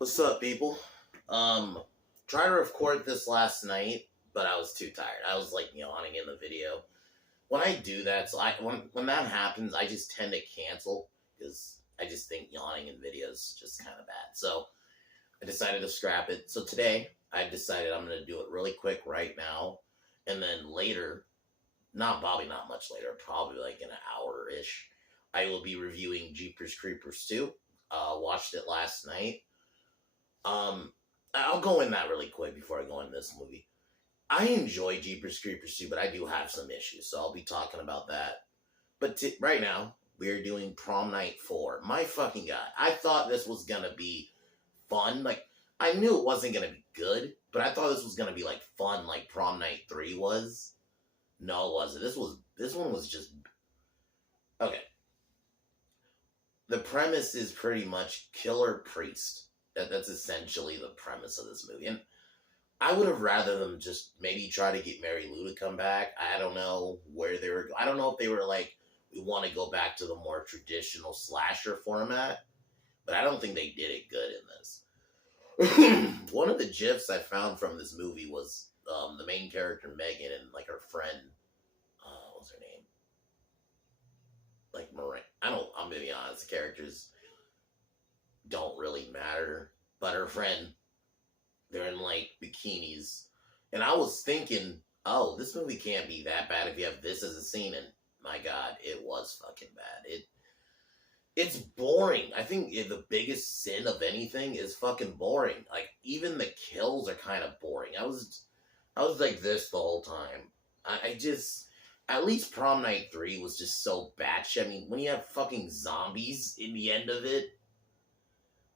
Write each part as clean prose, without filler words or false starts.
What's up, people? Trying to record this last night, but I was too tired. I was like yawning in the video. When I do that, when that happens, I just tend to cancel because I just think yawning in videos is just kind of bad. So I decided to scrap it. So today I decided I'm gonna do it really quick right now, and then later, probably not much later, probably like in an hour ish, I will be reviewing Jeepers Creepers 2. Watched it last night. Um, I'll go in that really quick before I go into this movie. I enjoy Jeepers Creepers 2, but I do have some issues, so I'll be talking about that. But right now, we're doing Prom Night 4. My fucking god. I thought this was gonna be fun. Like, I knew it wasn't gonna be good, but I thought this was gonna be, like, fun like Prom Night 3 was. No, it wasn't. This one was just... Okay. The premise is pretty much killer priest. That's essentially the premise of this movie. And I would have rather them just maybe try to get Mary Lou to come back. I don't know where they were. I don't know if they were like, we want to go back to the more traditional slasher format. But I don't think they did it good in this. One of the gifs I found from this movie was the main character, Megan, and like her friend, what's her name? Like Moran. I'm going to be honest, the characters don't really matter. But her friend, they're in like bikinis. And I was thinking, oh, this movie can't be that bad if you have this as a scene. And my god, it was fucking bad. It's boring. I think the biggest sin of anything is fucking boring. Like, even the kills are kind of boring. I was like this the whole time. I just... At least Prom Night 3 was just so batshit. I mean, when you have fucking zombies in the end of it,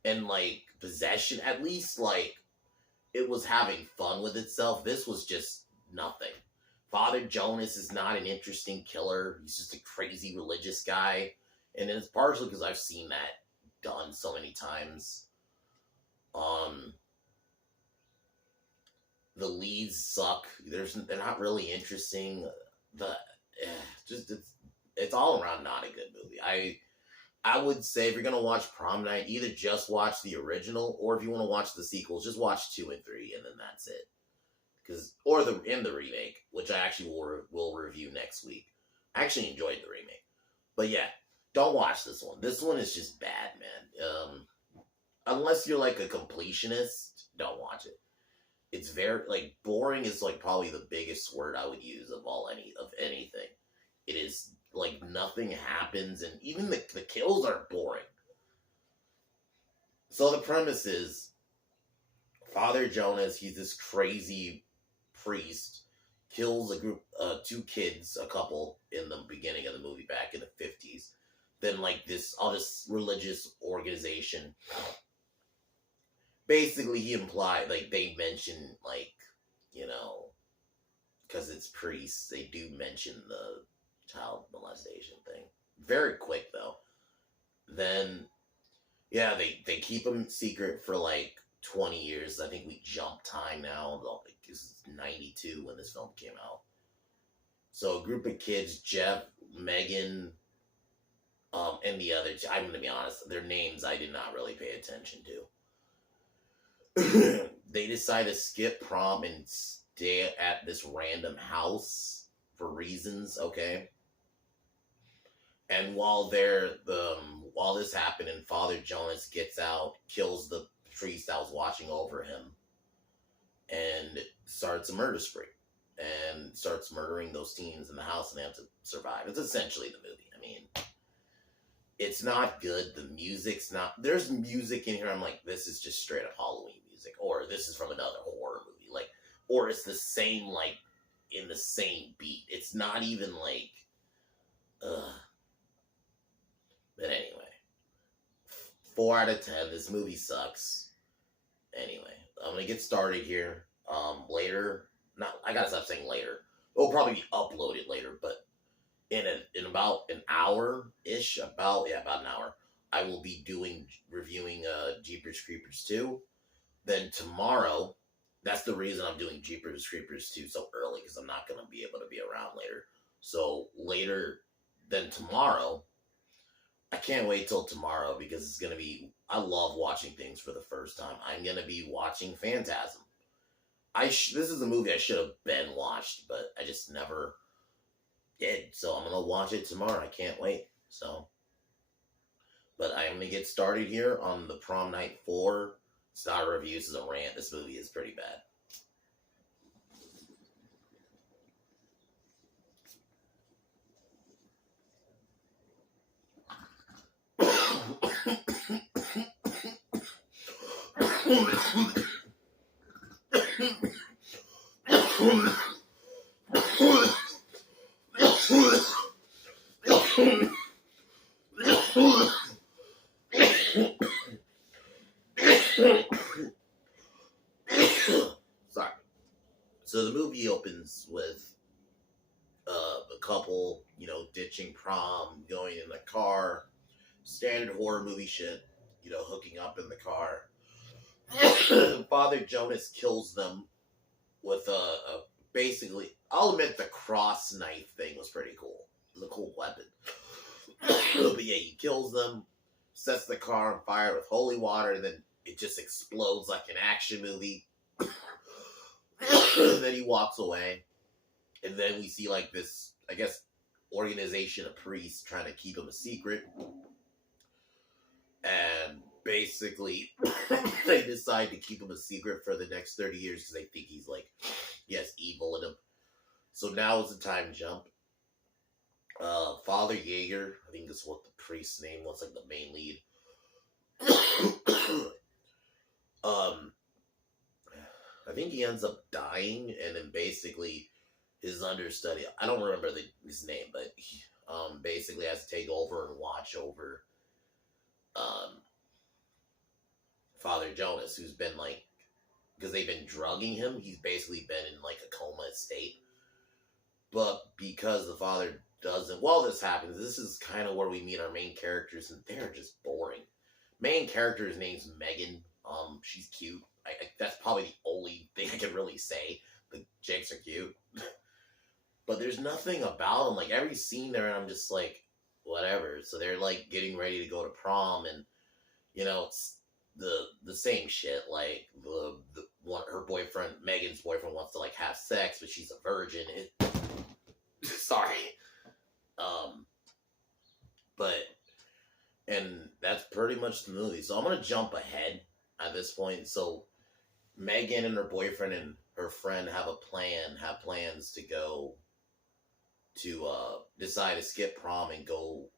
and, like, possession, at least, like, it was having fun with itself. This was just nothing. Father Jonas is not an interesting killer. He's just a crazy religious guy. And it's partially because I've seen that done so many times. The leads suck. They're not really interesting. It's all around not a good movie. I would say if you're gonna watch Prom Night, either just watch the original, or if you want to watch the sequels, just watch 2 and 3, and then that's it. Or the remake, which I actually will review next week. I actually enjoyed the remake, but yeah, don't watch this one. This one is just bad, man. Unless you're like a completionist, don't watch it. It's very, like, boring is, like, probably the biggest word I would use of anything. It is, like, nothing happens, and even the kills are boring. So the premise is, Father Jonas, he's this crazy priest, kills a group, 2 kids, a couple, in the beginning of the movie back in the 50s. Then, like, this religious organization... Basically, he implied, like, they mention, like, you know, because it's priests, they do mention the child molestation thing. Very quick, though. Then, yeah, they keep them secret for, like, 20 years. I think we jump time now. Like, this is 92 when this film came out. So, a group of kids, Jeff, Megan, and the other, I'm going to be honest, their names I did not really pay attention to. They decide to skip prom and stay at this random house for reasons, okay? And while this happened, and Father Jonas gets out, kills the priest that was watching over him, and starts a murder spree, and starts murdering those teens in the house, and they have to survive. It's essentially the movie. I mean, it's not good. The music's not... There's music in here, I'm like, this is just straight up Halloween music, or this is from another horror movie, like, or it's the same, like, in the same beat. It's not even like, But anyway, 4 out of 10. This movie sucks. Anyway, I'm gonna get started here. Later, I gotta stop saying later. It'll probably be uploaded later, but in about an hour ish, about an hour, I will be reviewing Jeepers Creepers 2. Then tomorrow, that's the reason I'm doing Jeepers Creepers 2 so early, because I'm not going to be able to be around later. So later than tomorrow, I can't wait till tomorrow because it's gonna be. I love watching things for the first time. I'm gonna be watching Phantasm. This is a movie I should have been watched, but I just never did. So I'm gonna watch it tomorrow. I can't wait. So, but I'm gonna get started here on the Prom Night 4. It's not a review. This is a rant. This movie is pretty bad. Sorry. So the movie opens with a couple, ditching prom, going in the car, standard horror movie shit, hooking up in the car. Father Jonas kills them with a basically. I'll admit the cross knife thing was pretty cool. It was a cool weapon. But yeah, he kills them, sets the car on fire with holy water, and then it just explodes like an action movie. Then he walks away, and then we see like this, I guess, organization of priests trying to keep him a secret. And basically, they decide to keep him a secret for the next 30 years because they think he's like, he has evil in him. So now is the time jump. Father Jaeger, I think that's what the priest's name was, like the main lead. I think he ends up dying, and then basically his understudy, I don't remember his name, but he basically has to take over and watch over Father Jonas, who's been like, because they've been drugging him, he's basically been in like a coma state. But because the father doesn't, while this happens, this is kind of where we meet our main characters, and they're just boring. Main character's name's Megan. She's cute. That's probably the only thing I can really say. The chicks are cute. But there's nothing about them. Like, every scene there, I'm just like, whatever. So they're like getting ready to go to prom, and it's the same shit. Like her boyfriend, Megan's boyfriend, wants to like have sex, but she's a virgin. Sorry. But and that's pretty much the movie. So I'm gonna jump ahead at this point. So Megan and her boyfriend and her friend have plans to go to decide to skip prom and go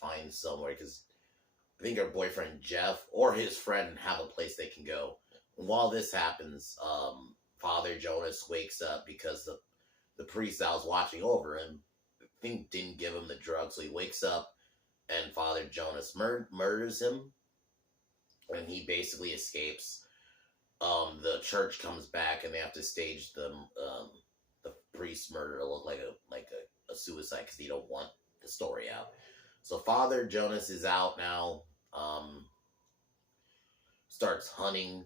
find somewhere, because I think her boyfriend Jeff or his friend have a place they can go. And while this happens, Father Jonas wakes up because the priest that was watching over him, I think, didn't give him the drug, so he wakes up and Father Jonas murders him, and he basically escapes. The church comes back and they have to stage the priest's murder to look like a suicide because they don't want the story out. So Father Jonas is out now. Starts hunting.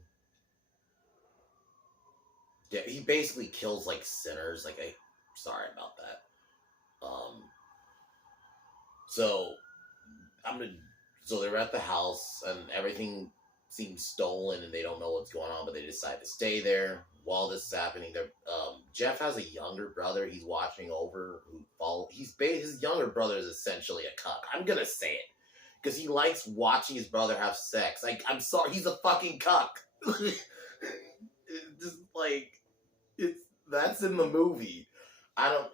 Yeah, he basically kills like sinners. Sorry about that. So so they're at the house and everything seems stolen and they don't know what's going on, but they decide to stay there. While this is happening, Jeff has a younger brother he's watching over his younger brother is essentially a cuck. I'm gonna say it because he likes watching his brother have sex. I'm sorry, he's a fucking cuck. Just like that's in the movie. I don't.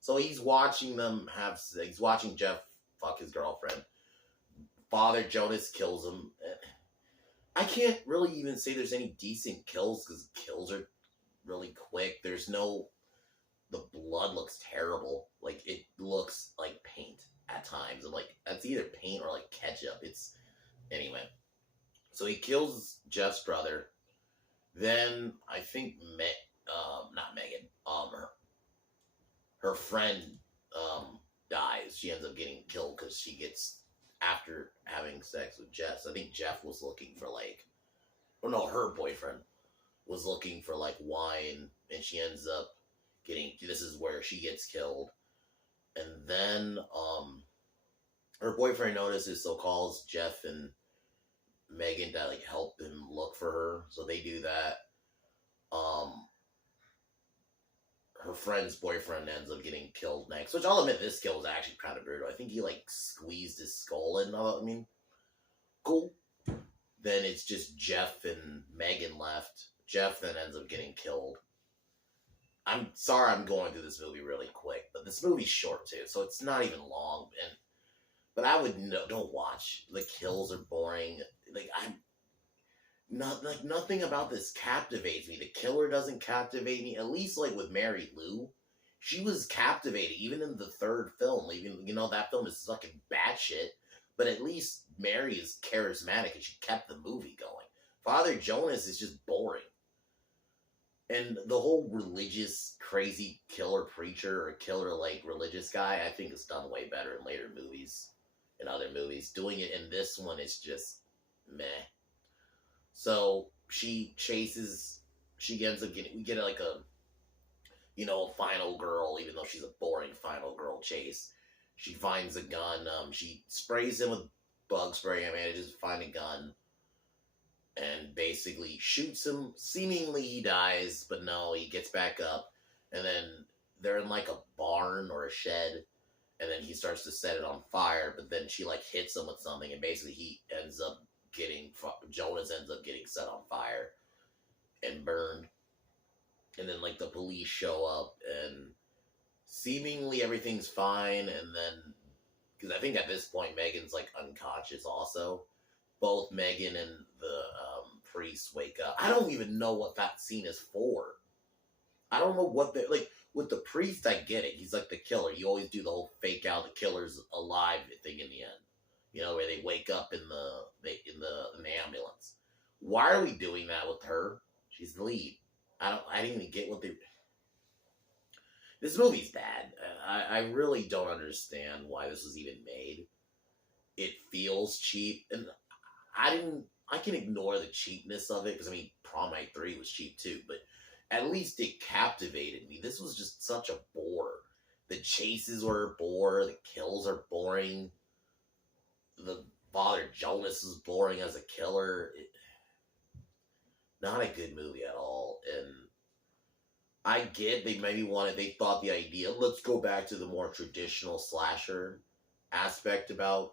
So he's watching them have sex. He's watching Jeff fuck his girlfriend. Father Jonas kills him. I can't really even say there's any decent kills because kills are really quick. The blood looks terrible. Like, it looks like paint at times. And like, that's either paint or like ketchup. Anyway. So he kills Jeff's brother. Then I think not Megan, her friend dies. She ends up getting killed because she gets, after having sex with Jeff. So I think Jeff was looking for her boyfriend was looking for like wine, and she ends up this is where she gets killed. And then her boyfriend notices, so calls Jeff and Megan to like help him look for her. So they do that. Um, her friend's boyfriend ends up getting killed next, which I'll admit this kill was actually kind of brutal. I think he like squeezed his skull in. I mean, cool. Then it's just Jeff and Megan left. Jeff then ends up getting killed. I'm sorry I'm going through this movie really quick, but this movie's short too, so it's not even long. But I would don't watch. The kills are boring. Nothing about this captivates me. The killer doesn't captivate me. At least like with Mary Lou, she was captivating even in the third film. Even that film is fucking batshit, but at least Mary is charismatic and she kept the movie going. Father Jonas is just boring. And the whole religious, crazy killer preacher or killer, like, religious guy, I think is done way better in later movies, in other movies. Doing it in this one is just meh. So she ends up getting, we get like a final girl, even though she's a boring final girl chase. She finds a gun, she sprays him with bug spray, and manages to find a gun. And basically shoots him. Seemingly he dies, but no, he gets back up. And then they're in like a barn or a shed. And then he starts to set it on fire. But then she like hits him with something. And basically Jonas ends up getting set on fire and burned. And then like the police show up. And seemingly everything's fine. And then, because I think at this point Megan's like unconscious also. Both Megan and the priest wake up. I don't even know what that scene is for. I don't know what they're like. With the priest, I get it. He's like the killer. You always do the whole fake out the killer's alive thing in the end. Where they wake up in the ambulance. Why are we doing that with her? She's the lead. I didn't even get what they. This movie's bad. I really don't understand why this was even made. It feels cheap, and I can ignore the cheapness of it, because, I mean, Prom Night 3 was cheap too, but at least it captivated me. This was just such a bore. The chases were a bore, the kills are boring, the Father Jonas is boring as a killer. Not a good movie at all, and I get they thought the idea, let's go back to the more traditional slasher aspect about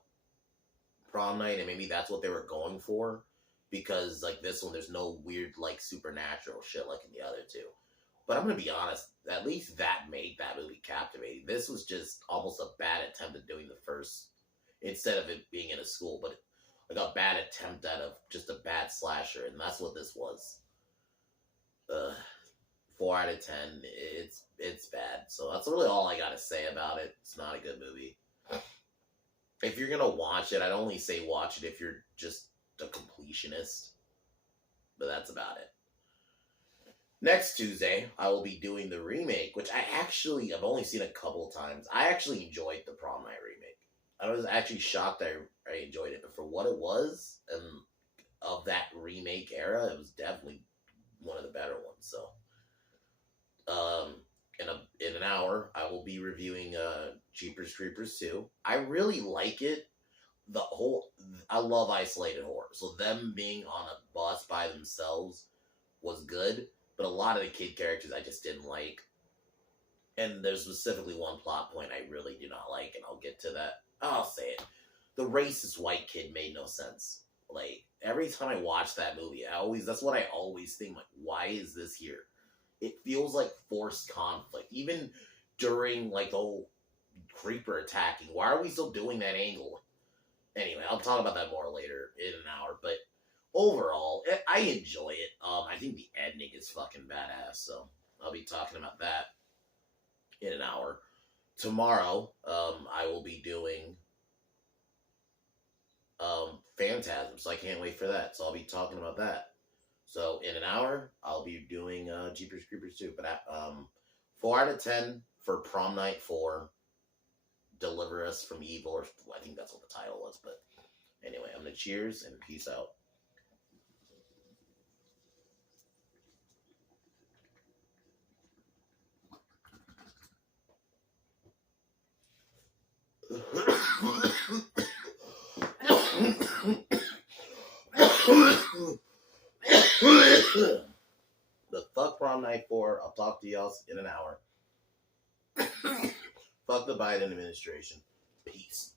Prom Night, and maybe that's what they were going for, because like this one there's no weird like supernatural shit like in the other two. But I'm gonna be honest, at least that made that movie captivating. This was just almost a bad attempt at doing the first, instead of it being in a school, but like a bad attempt at just a bad slasher, and that's what this was. 4 out of 10. It's bad. So that's really all I gotta say about it. It's not a good movie. If you're gonna watch it, I'd only say watch it if you're just a completionist. But that's about it. Next Tuesday, I will be doing the remake, which I've only seen a couple of times. I actually enjoyed the Prom Night remake. I was actually shocked I enjoyed it, but for what it was, and of that remake era, it was definitely one of the better ones. So, in an hour, I will be reviewing Jeepers Creepers 2. I really like it. I love isolated horror. So them being on a bus by themselves was good, but a lot of the kid characters I just didn't like. And there's specifically one plot point I really do not like, and I'll get to that. I'll say it. The racist white kid made no sense. Like, every time I watch that movie, that's what I always think, like, why is this here? It feels like forced conflict. Even during, like, the whole creeper attacking, why are we still doing that angle? Anyway, I'll talk about that more later in an hour, but overall, I enjoy it. I think the ending is fucking badass, so I'll be talking about that in an hour. Tomorrow, I will be doing Phantasm, so I can't wait for that. So I'll be talking about that. So in an hour, I'll be doing Jeepers Creepers 2. But 4 out of 10 for Prom Night 4. Deliver Us from Evil, or I think that's what the title was. But anyway, I'm going to cheers and peace out. The fuck prom night 4. I'll talk to y'all in an hour. Fuck the Biden administration. Peace.